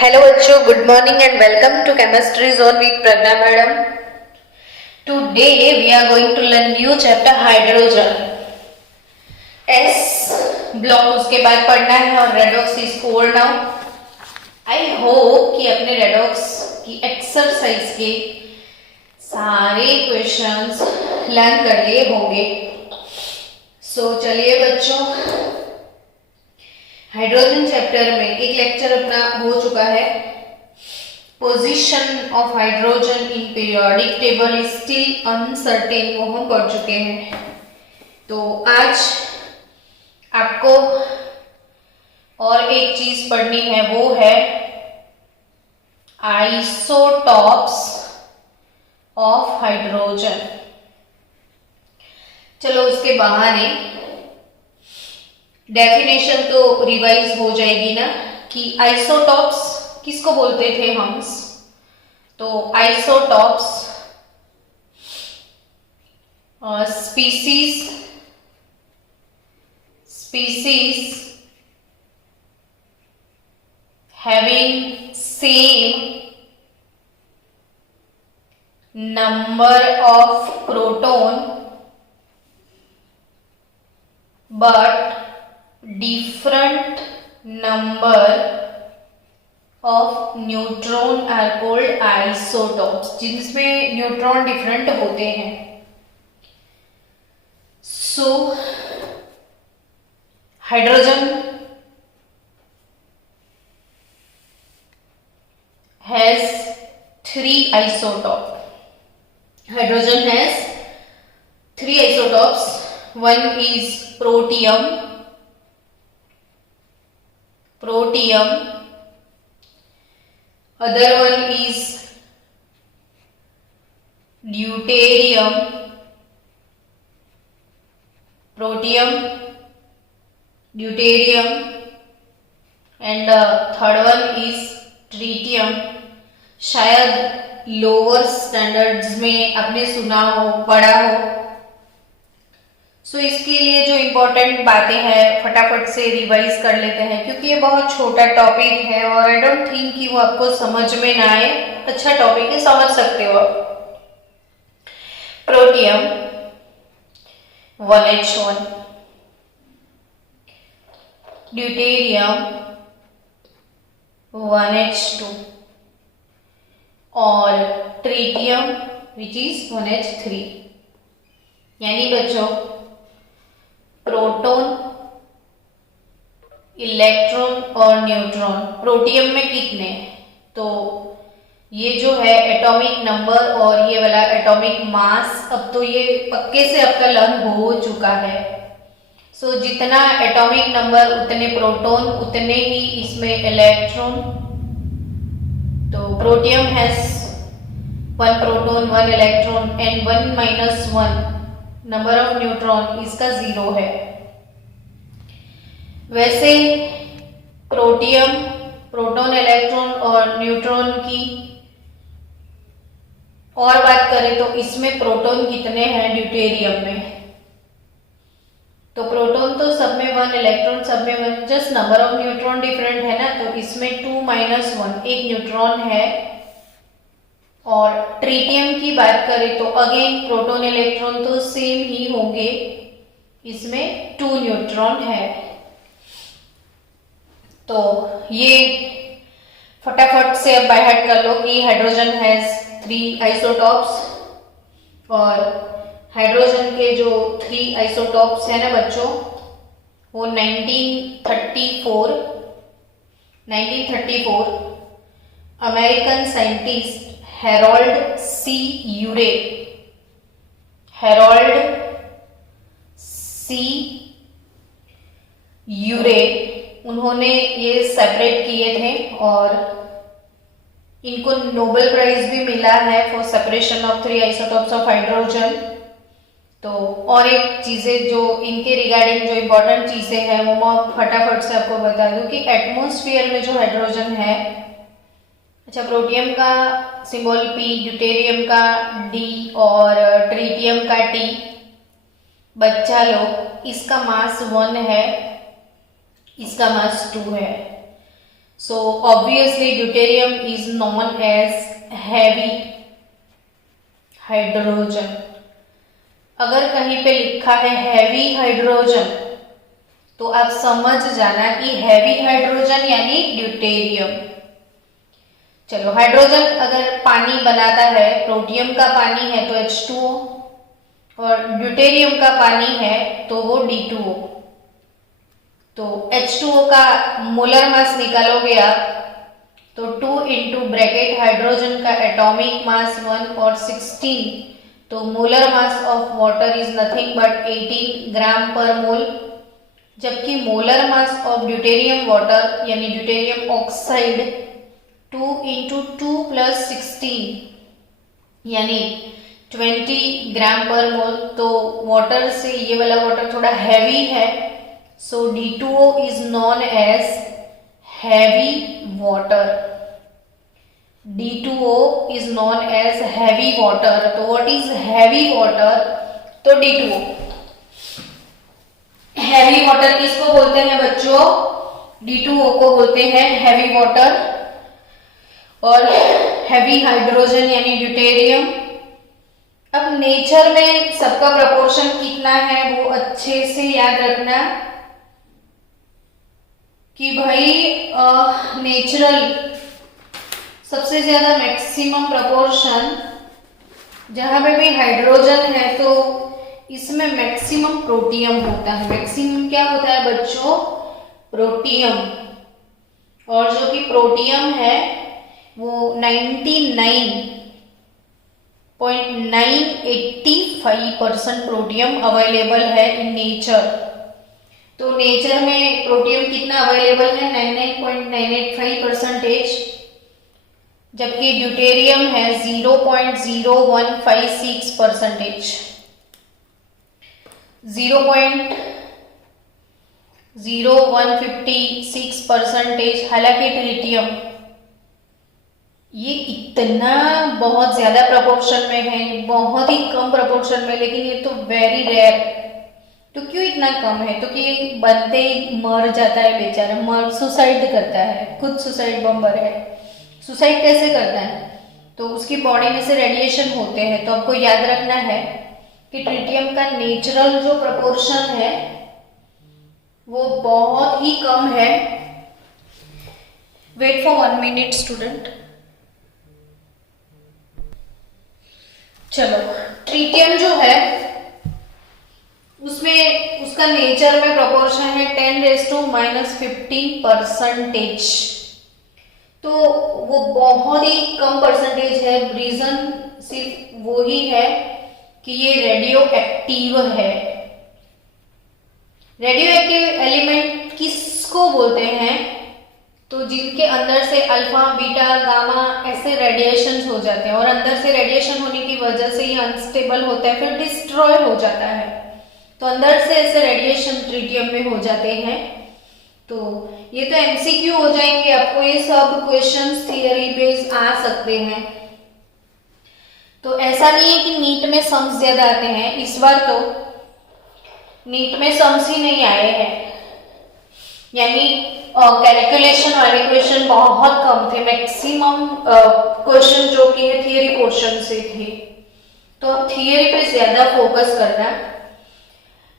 Hello बच्चों, good morning and welcome to Chemistry Zone with Pragna Madam. Today we are going to learn new chapter hydrogen. S block उसके बाद पढ़ना है और redox is over now. I hope कि अपने redox की exercise के सारे क्वेश्चंस लर्न कर लिए होंगे. सो चलिए बच्चों, हाइड्रोजन चैप्टर में एक लेक्चर अपना हो चुका है. Position of hydrogen in periodic table is still uncertain, वो हम पढ़ चुके हैं. तो आज आपको और एक चीज पढ़नी है, वो है आइसोटॉप्स ऑफ हाइड्रोजन. चलो उसके बहाने डेफिनेशन तो रिवाइज हो जाएगी ना कि आइसोटॉप्स किसको बोलते थे हम. तो isotopes species having same number of proton but different number of neutron are called isotopes, जिसमें न्यूट्रॉन डिफरेंट होते हैं. So hydrogen has three isotopes. Hydrogen has three isotopes. One is protium, other one is deuterium, and the third one is tritium. शायद lower standards में आपने सुना हो, पढ़ा हो. सो इसके लिए जो इम्पोर्टेंट बातें हैं फटाफट से रिवाइज कर लेते हैं, क्योंकि ये बहुत छोटा टॉपिक है और आई डोंट थिंक कि वो आपको समझ में ना आए. अच्छा टॉपिक है, समझ सकते हो आप. प्रोटियम 1H1, ड्यूटेरियम 1H2 और ट्रिटियम विच इज 1H3. यानी बच्चों प्रोटॉन, इलेक्ट्रॉन और न्यूट्रॉन प्रोटियम में कितने, तो ये जो है एटॉमिक नंबर और ये वाला एटॉमिक मास, अब तो ये पक्के से आपका लर्न हो चुका है. सो जितना एटॉमिक नंबर उतने प्रोटॉन उतने ही इसमें इलेक्ट्रॉन. तो protium has 1 proton 1 electron and 1 - 1 number of neutron, इसका 0 है. वैसे प्रोटियम, प्रोटॉन, इलेक्ट्रॉन और न्यूट्रॉन की और बात करें तो इसमें प्रोटॉन कितने हैं ड्यूटेरियम में, तो प्रोटॉन तो सब में 1, इलेक्ट्रॉन सब में 1, just number of neutron different है ना. तो इसमें 2 - 1 एक न्यूट्रॉन है. और ट्रिटियम की बात करें तो अगेन प्रोटॉन इलेक्ट्रॉन तो सेम ही होंगे, इसमें 2 न्यूट्रॉन है. तो ये फटाफट से अब बाय हार्ट कर लो कि हाइड्रोजन हैज 3 आइसोटॉप्स. और हाइड्रोजन के जो 3 आइसोटॉप्स है ना बच्चों, वो 1934 अमेरिकन साइंटिस्ट हेरोल्ड सी यूरे उन्होंने ये सेपरेट किए थे और इनको नोबेल प्राइज भी मिला है for separation of 3 isotopes of hydrogen. तो और एक चीजें जो इनके रिगार्डिंग जो इम्पोर्टेंट चीजें हैं वो मैं फटाफट से आपको बता दूं कि एटमॉस्फेयर में जो हाइड्रोजन है, अच्छा प्रोटियम का सिंबल P, ड्यूटेरियम का D और ट्रिटियम का T. बच्चा लोग इसका मास 1 है, इसका मास 2 है. So obviously deuterium is known as heavy hydrogen. अगर कहीं पे लिखा है हैवी हाइड्रोजन तो आप समझ जाना कि हैवी हाइड्रोजन यानी ड्यूटेरियम। चलो, हाइड्रोजन अगर पानी बनाता है, प्रोटियम का पानी है तो H2O, और ड्यूटेरियम का पानी है तो वो D2O। तो H2O का मोलर मास निकालोगे आप तो 2 इंटू ब्रैकेट हाइड्रोजन का एटॉमिक मास 1 और 16, तो molar mass of water is nothing but 18 ग्राम पर मोल, जबकि molar mass of deuterium water यानी ड्यूटेरियम ऑक्साइड 2 इंटू 2 प्लस 16 यानी 20 ग्राम पर मोल। तो वाटर से ये वाला वाटर थोड़ा हैवी है, so D2O is known as heavy water. D2O is known as heavy water. तो व्हाट इज हैवी वाटर? तो D2O। हैवी वाटर किसको बोलते हैं बच्चों? D2O को बोलते हैं हैवी वाटर। और हैवी हाइड्रोजन यानी ड्यूटेरियम। अब नेचर में सबका प्रपोर्शन कितना है वो अच्छे से याद रखना कि भाई नेचुरल सबसे ज्यादा मैक्सिमम प्रपोर्शन जहां पे भी हाइड्रोजन है तो इसमें मैक्सिमम प्रोटियम होता है। मैक्सिमम क्या होता है बच्चों? प्रोटियम। और जो कि प्रोटियम है वो 99.985% प्रोटियम अवेलेबल है इन नेचर। तो नेचर में प्रोटियम कितना अवेलेबल है? 99.985%, जबकि ड्यूटेरियम है 0.0156%। 0.0156%। हालांकि ट्रिटियम ये इतना बहुत ज्यादा प्रपोर्शन में है, बहुत ही कम प्रपोर्शन में, लेकिन ये तो वेरी रेयर। तो क्यों इतना कम है? तो कि बनते ही मर जाता है बेचारा, मर सुसाइड करता है, खुद सुसाइड बम्बर है। सुसाइड कैसे करता है? तो उसकी बॉडी में से रेडिएशन होते हैं। तो आपको याद रखना है कि ट्रिटियम का नेचुरल जो प्रपोर्शन है वो बहुत ही कम है। Wait for 1 minute student. चलो, ट्रिटियम जो है उसमें उसका नेचर में प्रोपोर्शन है 10⁻⁻15%। तो वो बहुत ही कम परसेंटेज है। रीजन सिर्फ वो ही है कि ये रेडियो एक्टिव है। रेडियो एक्टिव एलिमेंट किसको बोलते हैं? तो जिनके अंदर से अल्फा, बीटा, गामा ऐसे रेडिएशंस हो जाते हैं, और अंदर से रेडिएशन होने की वजह से ये अनस्टेबल होता है, फिर डिस्ट्रॉय हो जाता है। तो अंदर से ऐसे रेडिएशन ट्रिटियम में हो जाते हैं। तो ये तो एमसीक्यू हो जाएंगे, आपको ये सब क्वेश्चंस थियरी बेस्ड आ सकते हैं। तो ऐसा नहीं है कि नीट में सम्स ज्यादा आते हैं। इस बार तो नीट में सम्स ही नहीं आए हैं, यानी कैलकुलेशन वाले क्वेश्चन बहुत कम थे। मैक्सिमम क्वेश्चन जो कि थियरी पोर्शन से थे। तो अब थियरी पे ज्यादा फोकस करना।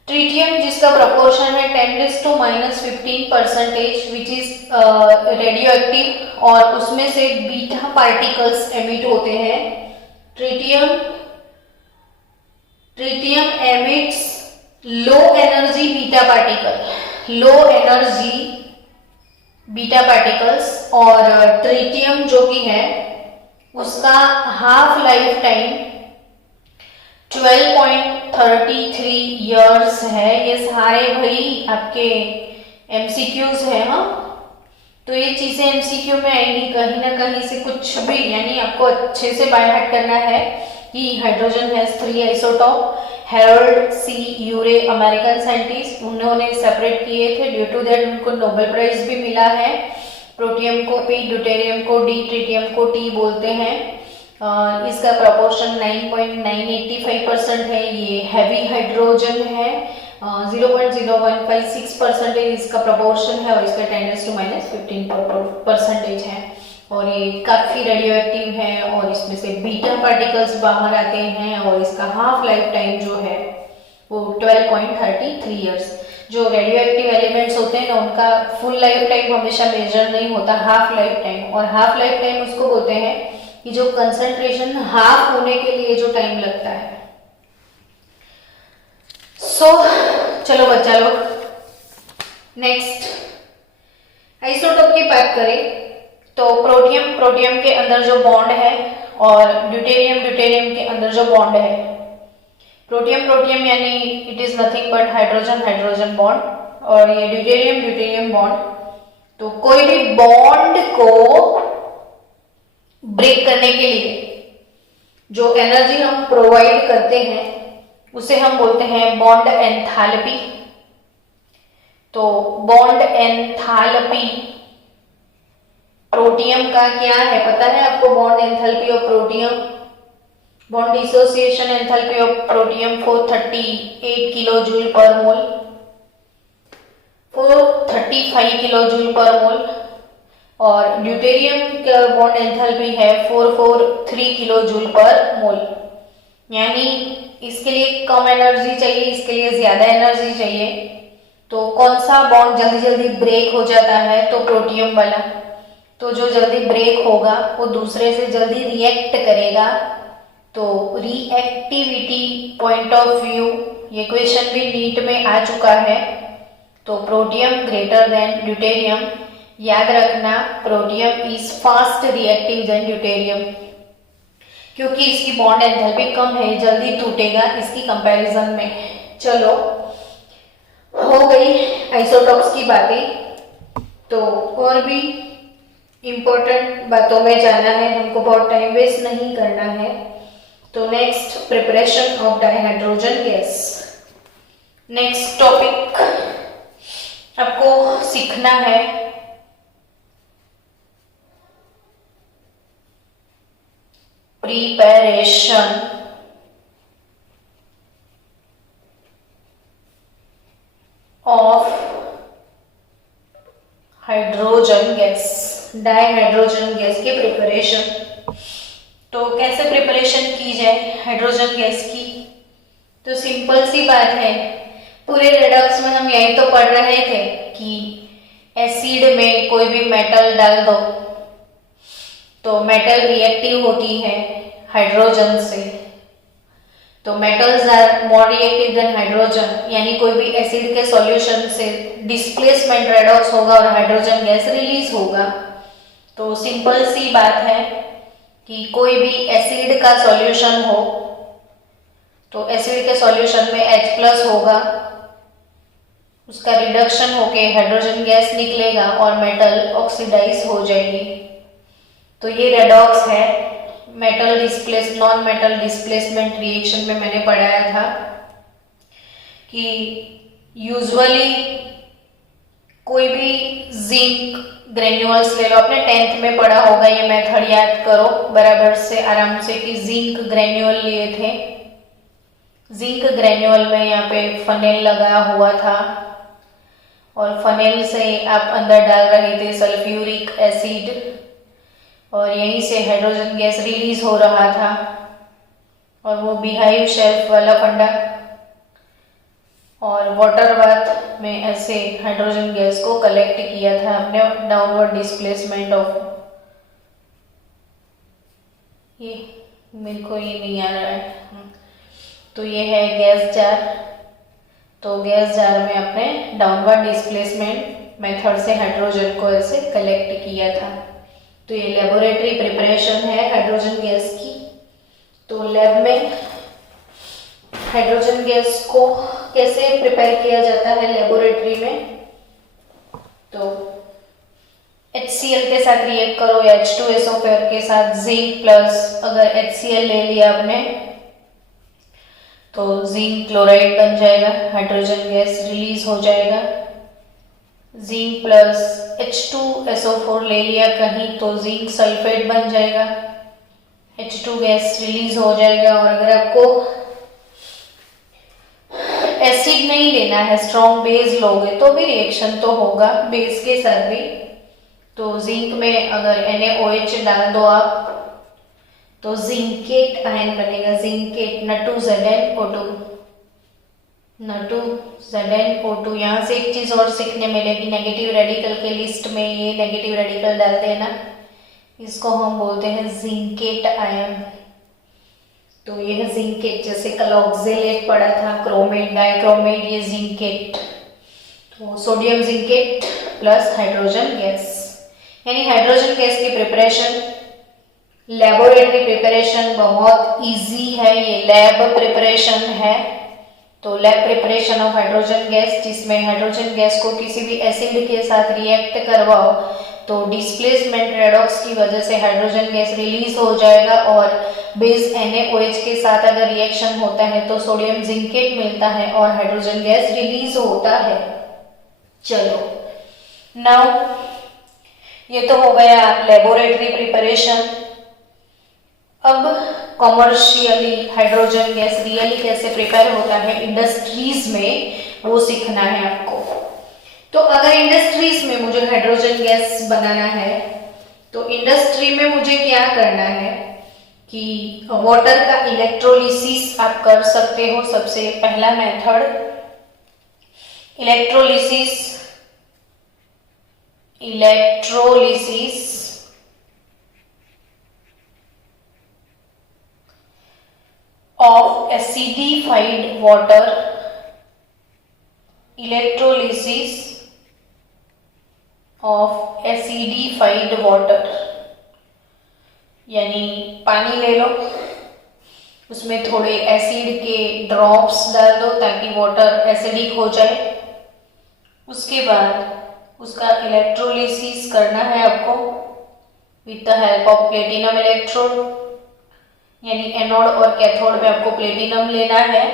ट्रिटियम जिसका प्रपोर्शन है 10⁻⁻15% विच इज रेडियो एक्टिव, और उसमें से बीटा पार्टिकल्स एमिट होते हैं। Tritium emits low energy beta particle, low energy beta particles. और ट्रिटियम जो कि है उसका हाफ लाइफ टाइम 12.33 इयर्स है। ये सारे भाई आपके एमसीक्यूज है। हाँ, तो ये चीजें एमसीक्यू में आएंगी कहीं ना कहीं से कुछ भी, यानी आपको अच्छे से बाय हार्ट करना है कि hydrogen has 3 isotope. Harold C Urey American scientist, उन्होंने सेपरेट किए थे। ड्यू टू दैट उनको नोबेल प्राइज भी मिला है। प्रोटियम को P, ड्यूटेरियम को D, ट्रिटियम को T बोलते हैं। इसका प्रपोर्शन 9.985% है। ये हैवी हाइड्रोजन है। 0.0156% इसका प्रपोर्शन है और इसका 10⁻⁻15% है। और ये काफ़ी रेडियो एक्टिव है और इसमें से बीटा पार्टिकल्स बाहर आते हैं और इसका हाफ लाइफ टाइम जो है वो 12.33 ईयर्स। जो रेडियो एक्टिव एलिमेंट्स होते हैं ना उनका फुल लाइफ टाइम हमेशा मेजर नहीं होता, हाफ लाइफ टाइम। और हाफ लाइफ टाइम उसको बोलते हैं कि जो कंसंट्रेशन हाफ होने के लिए जो टाइम लगता है। चलो बच्चा लोग, नेक्स्ट आइसोटोप की बात करें तो प्रोटियम के अंदर जो बॉन्ड है और ड्यूटेरियम के अंदर जो बॉन्ड है, प्रोटियम यानी it is nothing but hydrogen bond और ये ड्यूटेरियम बॉन्ड। तो कोई भी बॉन्ड को ब्रेक करने के लिए जो एनर्जी हम प्रोवाइड करते हैं उसे हम बोलते हैं बॉन्ड एंथैल्पी। तो बॉन्ड एंथैल्पी प्रोटियम का क्या है पता है आपको? Bond enthalpy of protium, bond dissociation enthalpy of protium 438 kilo joule पर मोल, 435 किलो जूल पर मोल। और ड्यूटेरियम का बॉन्ड एंथैल्पी है 443 किलो जूल पर मोल। यानी इसके लिए कम एनर्जी चाहिए, इसके लिए ज्यादा एनर्जी चाहिए। तो कौन सा बॉन्ड जल्दी जल्दी ब्रेक हो जाता है? तो प्रोटियम वाला। तो जो जल्दी ब्रेक होगा वो दूसरे से जल्दी रिएक्ट करेगा। तो रिएक्टिविटी पॉइंट ऑफ व्यू ये क्वेश्चन भी नीट में आ चुका है। तो प्रोटियम ग्रेटर देन ड्यूटेरियम, याद रखना protium is fast reactive than deuterium क्योंकि इसकी बॉन्ड एंथैल्पी कम है, जल्दी टूटेगा इसकी कंपैरिजन में। चलो हो गई आइसोटॉप्स की बातें। तो और भी इंपॉर्टेंट बातों में जाना है, हमको बहुत टाइम वेस्ट नहीं करना है। तो next preparation of dihydrogen gas. Next topic आपको सीखना है preparation of hydrogen gas, dihydrogen gas की प्रिपरेशन। तो कैसे प्रिपरेशन की जाए हाइड्रोजन गैस की? तो सिंपल सी बात है, पूरे रेडॉक्स में हम यही तो पढ़ रहे थे कि एसिड में कोई भी मेटल डाल दो तो मेटल रिएक्टिव होती है हाइड्रोजन से। तो metals are more reactive than hydrogen, यानी कोई भी एसिड के सॉल्यूशन से डिस्प्लेसमेंट रेडॉक्स होगा और हाइड्रोजन गैस रिलीज होगा। तो सिंपल सी बात है कि कोई भी एसिड का सॉल्यूशन हो तो एसिड के सॉल्यूशन में H+ होगा, उसका रिडक्शन होके हाइड्रोजन गैस निकलेगा और मेटल ऑक्सीडाइज हो जाएगी। तो ये रेडॉक्स है नॉन मेटल डिस्प्लेसमेंट रिएक्शन में मैंने पढ़ाया था कि यूजुअली कोई भी जिंक ग्रेन्यूल्स ले लो, आपने 10th में पढ़ा होगा, ये मेथड याद करो बराबर से आराम से कि जिंक ग्रेन्यूल लिए थे। जिंक ग्रेन्यूल में यहाँ पे फनेल लगा हुआ था और फनेल से आप अंदर डाल रहे थे सल्फ्यूरिक एसिड और यहीं से हाइड्रोजन गैस रिलीज हो रहा था। और वो बिहाइव शेल्फ वाला फंडा और वाटर बाथ में ऐसे हाइड्रोजन गैस को कलेक्ट किया था हमने डाउनवर्ड डिस्प्लेसमेंट ऑफ, ये मेरे को ये नहीं आ रहा है। तो ये है गैस जार। तो गैस जार में अपने डाउनवर्ड डिस्प्लेसमेंट मेथड से हाइड्रोजन को ऐसे कलेक्ट किया था। तो ये लेबोरेटरी प्रिपरेशन है हाइड्रोजन गैस की। तो लैब में हाइड्रोजन गैस को कैसे प्रिपेयर किया जाता है लेबोरेटरी में? तो HCl के साथ रिएक्ट करो या H2SO के साथ जिंक प्लस, अगर HCl ले लिया आपने तो जिंक क्लोराइड बन जाएगा, हाइड्रोजन गैस रिलीज हो जाएगा। जिंक प्लस H2SO4 ले लिया कहीं तो जिंक सल्फेट बन जाएगा, H2 गैस रिलीज हो जाएगा। और अगर आपको एसिड नहीं लेना है, स्ट्रॉन्ग बेस लोगे तो भी रिएक्शन तो होगा बेस के साथ भी। तो जिंक में अगर NaOH डाल दो आप तो जिंकेट आयन बनेगा, जिंकेट Na2ZnO2, Na2ZnO2। यहाँ से एक चीज और सीखने मिलेगी, नेगेटिव रेडिकल के लिस्ट में ये नेगेटिव रेडिकल डाल देना, इसको हम बोलते हैं जिंकेट आयन। तो ये है जिंकेट, जैसे कल ऑक्जेलेट पढ़ा था, क्रोमेट डाइक्रोमेट, ये जिंकेट। तो sodium zincate plus hydrogen gas, यानी हाइड्रोजन गैस की प्रिपरेशन, लेबोरेटरी प्रिपरेशन बहुत इजी है, ये लैब प्रिपरेशन है। तो lab preparation of hydrogen gas, जिसमें हाइड्रोजन गैस को किसी भी एसिड के साथ रिएक्ट करवाओ तो डिस्प्लेसमेंट रेडॉक्स की वजह से हाइड्रोजन गैस रिलीज हो जाएगा, और बेस NaOH के साथ अगर रिएक्शन होता है तो सोडियम जिंकेट मिलता है और हाइड्रोजन गैस रिलीज होता है। चलो नाउ ये तो हो गया लेबोरेटरी प्रिपरेशन। अब कॉमर्शियली हाइड्रोजन गैस रियली कैसे प्रिपेयर होता है इंडस्ट्रीज में, वो सीखना है आपको। तो अगर इंडस्ट्रीज में मुझे हाइड्रोजन गैस बनाना है तो इंडस्ट्री में मुझे क्या करना है कि वाटर का इलेक्ट्रोलिसिस आप कर सकते हो। सबसे पहला method electrolysis of acidified water, electrolysis of acidified water, यानी पानी ले लो, उसमें थोड़े एसिड के ड्रॉप्स डाल दो ताकि वाटर एसिडिक हो जाए। उसके बाद उसका इलेक्ट्रोलिसिस करना है आपको with the help of platinum electrode, यानी एनोड और कैथोड में आपको प्लेटिनम लेना है।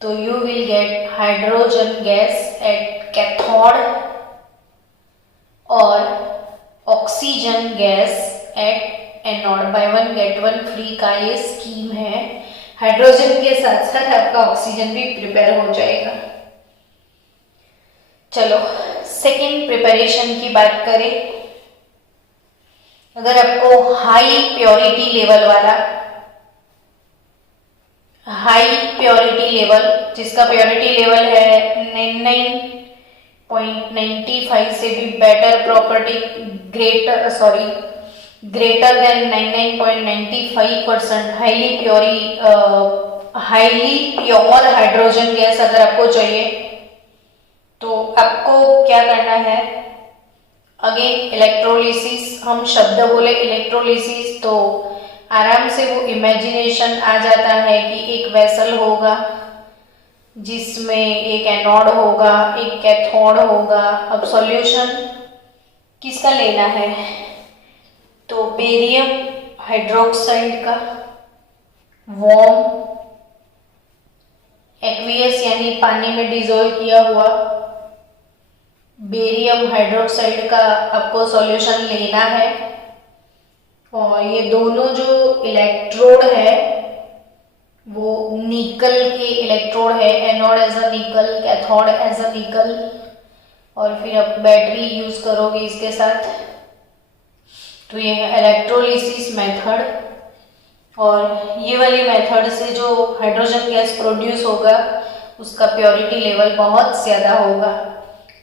तो you will get hydrogen gas at cathode और oxygen gas at anode. Buy one get one free का ये स्कीम है। हाइड्रोजन के साथ साथ आपका ऑक्सीजन भी प्रिपेयर हो जाएगा। चलो सेकेंड प्रिपरेशन की बात करें। अगर आपको हाई प्योरिटी लेवल वाला, हाई प्योरिटी लेवल जिसका प्योरिटी लेवल है 99.95 से भी better property, greater than 99.95%, highly pure hydrogen gas अगर आपको चाहिए तो आपको क्या करना है, अगेन इलेक्ट्रोलिसिस। हम शब्द बोले इलेक्ट्रोलिसिस तो आराम से वो इमेजिनेशन आ जाता है कि एक वेसल होगा जिसमें एक एनोड होगा, एक कैथोड होगा। अब सॉल्यूशन किसका लेना है, तो बेरियम हाइड्रोक्साइड का, वार्म एक्वियस यानी पानी में डिसॉल्व किया हुआ बेरियम हाइड्रोक्साइड का आपको सॉल्यूशन लेना है। और ये दोनों जो इलेक्ट्रोड है वो निकल के इलेक्ट्रोड है, एनोड एज अ निकल, कैथोड एज अ निकल, और फिर आप बैटरी यूज करोगे इसके साथ। तो ये है इलेक्ट्रोलिसिस मेथड, और ये वाली मेथड से जो हाइड्रोजन गैस प्रोड्यूस होगा उसका प्योरिटी लेवल बहुत ज्यादा होगा।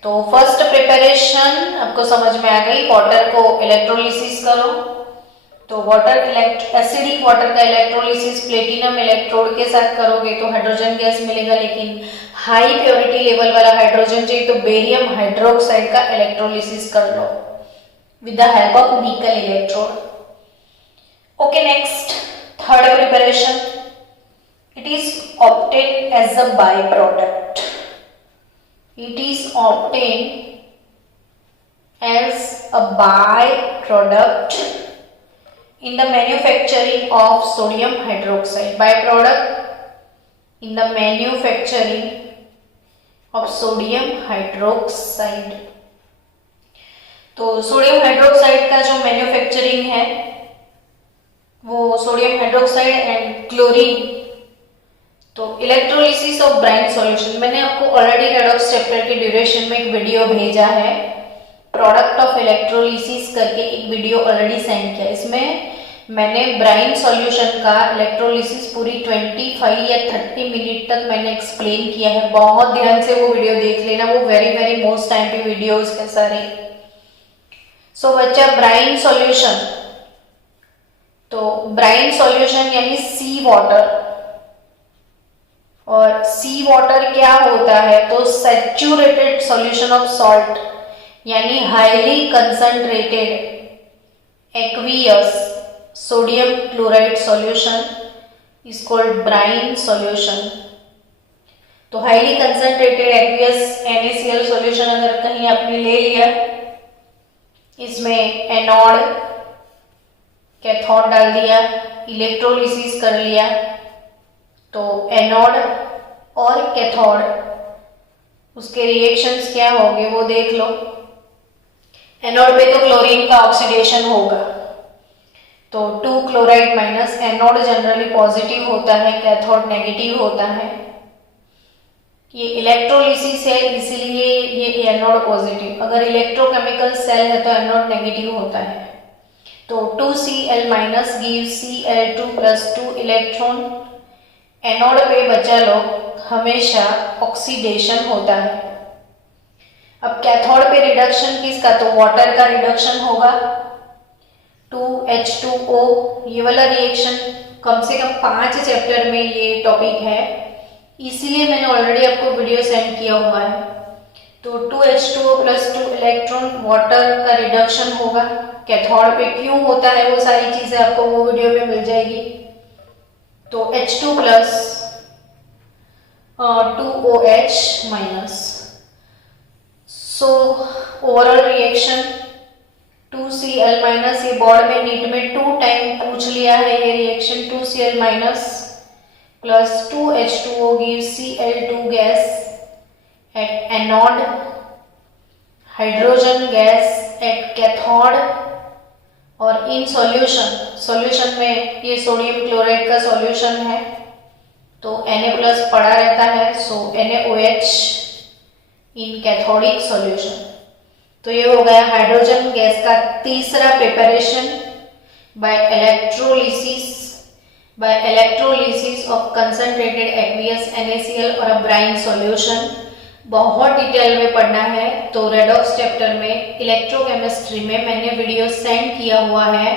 तो फर्स्ट प्रिपरेशन आपको समझ में आ गई, वाटर को इलेक्ट्रोलिसिस करो। तो एसिडिक वाटर का इलेक्ट्रोलिसिस प्लेटिनम इलेक्ट्रोड के साथ करोगे तो हाइड्रोजन गैस मिलेगा, लेकिन हाई प्योरिटी लेवल वाला हाइड्रोजन चाहिए तो बेरियम हाइड्रोक्साइड का इलेक्ट्रोलिसिस कर लो with the help of nickel electrode. Okay, next third preparation, it is obtain as a by product. It is obtained as a byproduct in the manufacturing of sodium hydroxide. Byproduct in the manufacturing of sodium hydroxide. तो sodium hydroxide का जो manufacturing है वो sodium hydroxide and chlorine तो electrolysis of brine solution, मैंने आपको already redox chapter के duration में एक वीडियो भेजा है, प्रोडक्ट ऑफ इलेक्ट्रोलिसिस करके एक वीडियो ऑलरेडी सेंड किया। इसमें मैंने ब्राइन सॉल्यूशन का इलेक्ट्रोलिसिस पूरी 25 या 30 मिनट तक मैंने एक्सप्लेन किया है। बहुत ध्यान से वो वीडियो देख लेना, वो वेरी वेरी मोस्ट टाइम पे वीडियोस है सारे। सो बच्चा, ब्राइन सॉल्यूशन, तो ब्राइन सॉल्यूशन यानी सी वाटर, और सी वाटर क्या होता है, तो सैचुरेटेड सॉल्यूशन ऑफ सॉल्ट यानी highly concentrated aqueous sodium chloride solution is called brine solution. तो highly concentrated aqueous NaCl solution अगर कहीं आपने ले लिया, इसमें एनोड कैथोड डाल दिया, इलेक्ट्रोलिसिस कर लिया, तो एनोड और कैथोड उसके रिएक्शंस क्या होंगे वो देख लो। एनोड पे तो क्लोरीन का ऑक्सीडेशन होगा, तो 2 chloride minus, anode generally positive होता है, कैथोड नेगेटिव होता है। ये इलेक्ट्रोलिसिस है इसलिए ये एनोड पॉजिटिव, अगर इलेक्ट्रोकेमिकल सेल है तो एनोड नेगेटिव होता है। तो 2Cl minus give Cl2 plus 2 electron. Anode पे बचा लो हमेशा ऑक्सीडेशन होता है। अब कैथोड पे रिडक्शन किसका, तो वाटर का रिडक्शन होगा, 2H2O। ये वाला रिएक्शन कम से कम 5 चैप्टर में ये टॉपिक है, इसीलिए मैंने ऑलरेडी आपको वीडियो सेंड किया हुआ है। तो 2H2O प्लस 2 इलेक्ट्रॉन वाटर का रिडक्शन होगा। कैथोड पे क्यों होता है वो सारी चीजें आपको वो वीडियो में मिल जाएगी। तो H2 plus 2OH minus. So overall reaction 2Cl minus, ये बोर्ड में नीट में 2 टाइम पूछ लिया है ये reaction. 2Cl minus plus 2H2O gives Cl2 gas at anode, hydrogen gas at cathode, और इन सॉल्यूशन में ये सोडियम क्लोराइड का सॉल्यूशन है तो Na+ पड़ा रहता है, सो NaOH इन कैथोडिक सॉल्यूशन। तो ये हो गया हाइड्रोजन गैस का तीसरा preparation bye electrolysis of concentrated aqueous NaCl और अ ब्राइन सॉल्यूशन। बहुत डिटेल में पढ़ना है तो रेडॉक्स चैप्टर में इलेक्ट्रोकेमिस्ट्री में मैंने वीडियो सेंड किया हुआ है,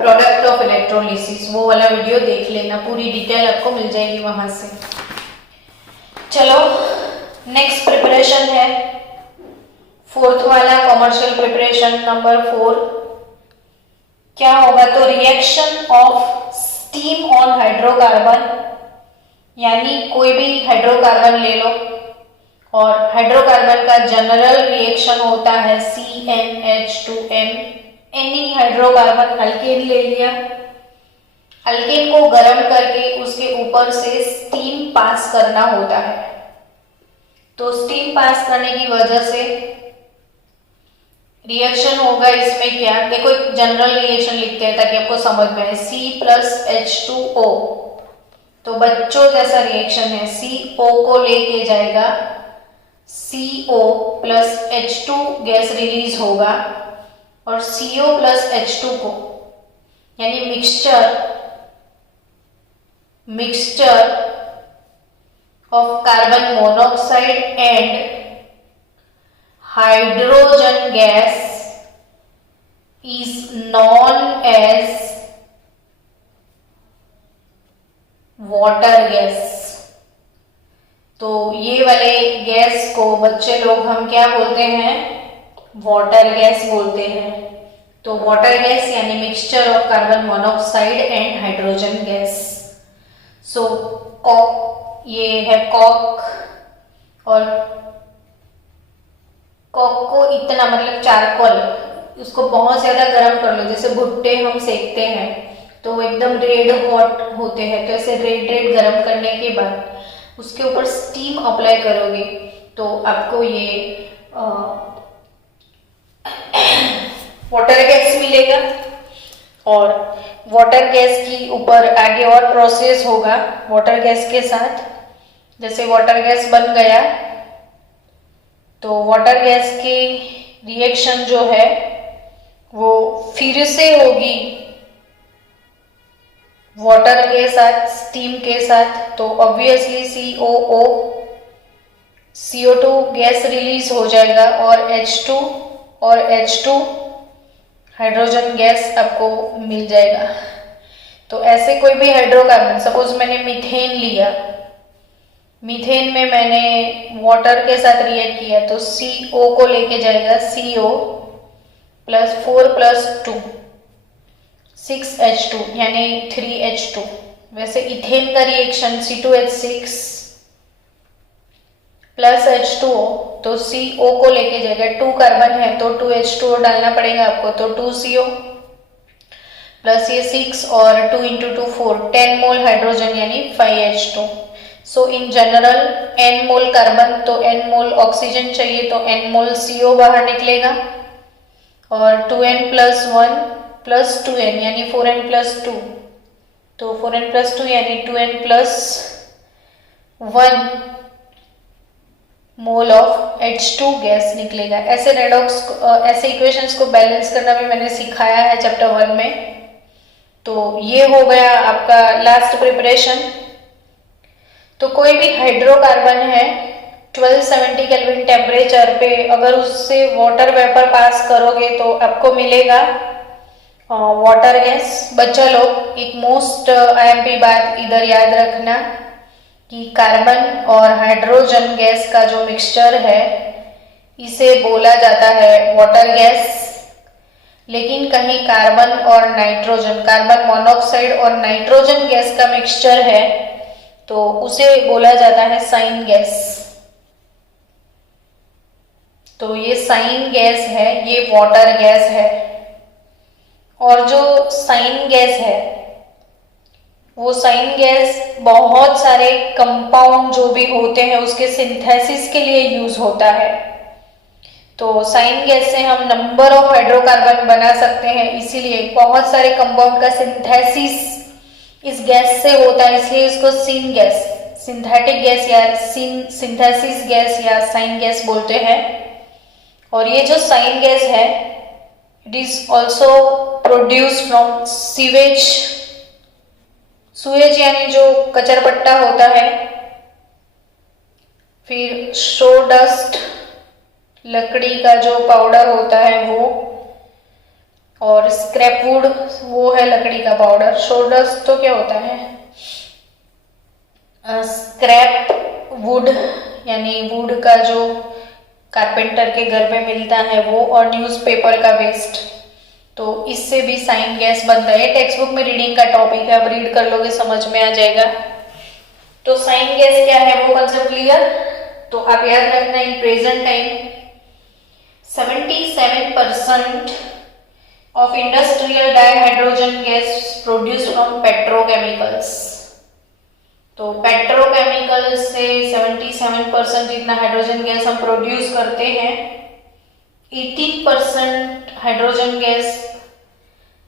प्रोडक्ट ऑफ इलेक्ट्रोलिसिस, वो वाला वीडियो देख लेना, पूरी डिटेल आपको मिल जाएगी वहां से। चलो नेक्स्ट प्रिपरेशन है फोर्थ वाला, कॉमर्शियल प्रिपरेशन नंबर 4। क्या होगा, तो reaction of steam on hydrocarbon, यानी कोई भी हाइड्रोकार्बन ले लो और हाइड्रोकार्बन का जनरल रिएक्शन होता है CnH2n। एनी हाइड्रोकार्बन अल्केन ले लिया, अल्केन को गर्म करके उसके ऊपर से स्टीम पास करना होता है। तो स्टीम पास करने की वजह से रिएक्शन होगा इसमें क्या, देखो एक जनरल रिएक्शन लिखते हैं ताकि आपको समझ में आए। C प्लस H2O, तो बच्चों जैसा रिएक्शन है, CO को लेके जाएगा, CO plus H2 gas release होगा और CO प्लस H2 को, यानी mixture of carbon monoxide and hydrogen gas is known as water gas. तो ये वाले गैस को बच्चे लोग हम क्या बोलते हैं, वाटर गैस बोलते हैं। तो वाटर गैस यानी mixture of carbon monoxide and hydrogen gas. So ये है कॉक, और कॉक को इतना मतलब चारकोल, उसको बहुत ज्यादा गर्म कर लो, जैसे भुट्टे हम सेकते हैं तो वो एकदम रेड हॉट होते हैं, तो ऐसे रेड गर्म करने के बाद उसके ऊपर स्टीम अप्लाई करोगे तो आपको ये वाटर गैस मिलेगा। और वाटर गैस की ऊपर आगे और प्रोसेस होगा वाटर गैस के साथ। जैसे वाटर गैस बन गया तो वाटर गैस की रिएक्शन जो है वो फिर से होगी वाटर के साथ, स्टीम के साथ। तो ऑब्वियसली CO2 गैस रिलीज हो जाएगा और H2 हाइड्रोजन गैस आपको मिल जाएगा। तो ऐसे कोई भी हाइड्रोकार्बन, सपोज मैंने मीथेन लिया, मीथेन में मैंने वाटर के साथ रिएक्ट किया तो CO को लेके जाएगा CO प्लस 4 प्लस 2 6H2 यानी 3H2। वैसे इथेन का रिएक्शन C2H6 प्लस H2O तो CO को लेके जाएगा, 2 कार्बन है तो 2H2O डालना पड़ेगा आपको, तो 2CO प्लस ये 6 और 2 इंटू 2 4 10 मोल हाइड्रोजन यानी 5H2। So in general n mole carbon तो n मोल ऑक्सीजन चाहिए तो n मोल CO बाहर निकलेगा और 2n प्लस 1 प्लस 2n यानी 4n प्लस 2 तो 4n प्लस 2 यानी 2n plus 1 mole of H2 gas निकलेगा। ऐसे रेडॉक्स ऐसे इक्वेशंस को बैलेंस करना भी मैंने सिखाया है चैप्टर 1 में। तो ये हो गया आपका लास्ट प्रिपरेशन। तो कोई भी हाइड्रोकार्बन है 1270 केल्विन टेम्परेचर पे अगर उससे वाटर वेपर पास करोगे तो आपको मिलेगा वाटर गैस। बच्चा लोग एक मोस्ट IMP बात इधर याद रखना कि कार्बन और हाइड्रोजन गैस का जो मिक्सचर है इसे बोला जाता है वाटर गैस, लेकिन कहीं कार्बन और नाइट्रोजन, कार्बन मोनोऑक्साइड और नाइट्रोजन गैस का मिक्सचर है तो उसे बोला जाता है साइन गैस। तो ये साइन गैस है, ये वाटर गैस है। और जो साइन गैस है वो साइन गैस बहुत सारे कंपाउंड जो भी होते हैं उसके सिंथेसिस के लिए यूज होता है। तो साइन गैस से हम नंबर ऑफ हाइड्रोकार्बन बना सकते हैं, इसीलिए बहुत सारे कंपाउंड का सिंथेसिस इस गैस से होता है, इसलिए इसको सिन गैस, सिंथेटिक गैस या सिंथेसिस गैस या साइन गैस बोलते हैं। और ये जो साइन गैस है it is also produced from sewage. Suez यानी जो कचरपट्टा होता है, फिर शो डस्ट लकड़ी का जो पाउडर होता है वो, और स्क्रैप वुड वो है लकड़ी का पाउडर। शो डस्ट तो क्या होता है, स्क्रैप वुड यानी वुड का जो कारपेंटर के घर पे मिलता है वो, और न्यूज़पेपर का वेस्ट। तो इससे भी साइन गैस बनता है। टेक्स्ट बुक में रीडिंग का टॉपिक है, अब रीड कर लोगे समझ में आ जाएगा। तो साइन गैस क्या है वो कंसेप्ट क्लियर। तो आप याद रखना in present time 77% of industrial dihydrogen gas produced from petrochemicals. तो पेट्रोकेमिकल से 77% जितना हाइड्रोजन गैस हम प्रोड्यूस करते हैं। 18% हाइड्रोजन गैस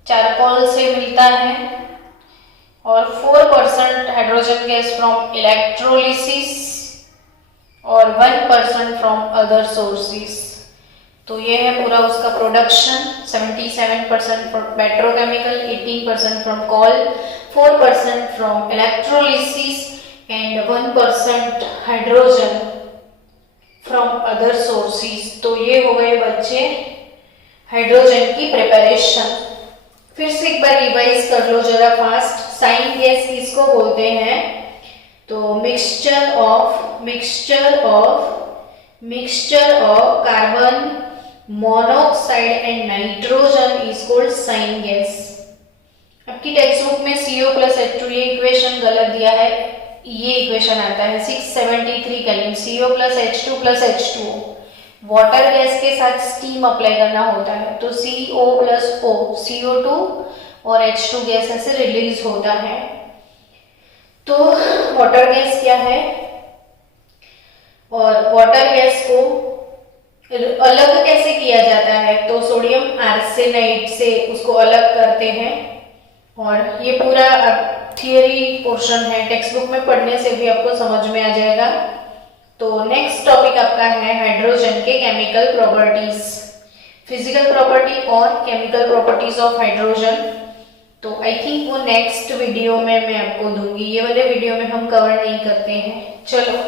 चारकोल से मिलता है और 4% हाइड्रोजन गैस फ्रॉम इलेक्ट्रोलिसिस और 1% फ्रॉम अदर सोर्सेस। तो ये है पूरा उसका production. 77% from petrochemical, 18% from call, 4% from electrolysis and 1% hydrogen from other sources. तो ये हो गए बच्चे हाइड्रोजन की प्रिपरेशन। फिर से एक बार रिवाइज कर लो जरा फास्ट। साइन गैस किसको बोलते हैं, तो mixture of carbon monoxide and nitrogen is called sign gas. आपकी टेक्स्ट बुक में CO प्लस H2 ये इक्वेशन गलत दिया है, ये इक्वेशन आता है 673 kelvin, CO plus H2 plus H2O। Water gas के साथ स्टीम अप्लाई करना होता है तो CO प्लस O, CO2 और H2 गैस ऐसे रिलीज होता है। तो वाटर गैस क्या है, और वाटर गैस को अलग कैसे किया जाता है, तो सोडियम आर्सेनाइड से उसको अलग करते हैं। और ये पूरा थियरी पोर्शन है, टेक्स्ट बुक में पढ़ने से भी आपको समझ में आ जाएगा। तो नेक्स्ट टॉपिक आपका है हाइड्रोजन के केमिकल प्रॉपर्टीज, फिजिकल प्रॉपर्टी और केमिकल प्रॉपर्टीज ऑफ हाइड्रोजन। तो आई थिंक वो नेक्स्ट वीडियो में मैं आपको दूंगी, ये वाले वीडियो में हम कवर नहीं करते हैं। चलो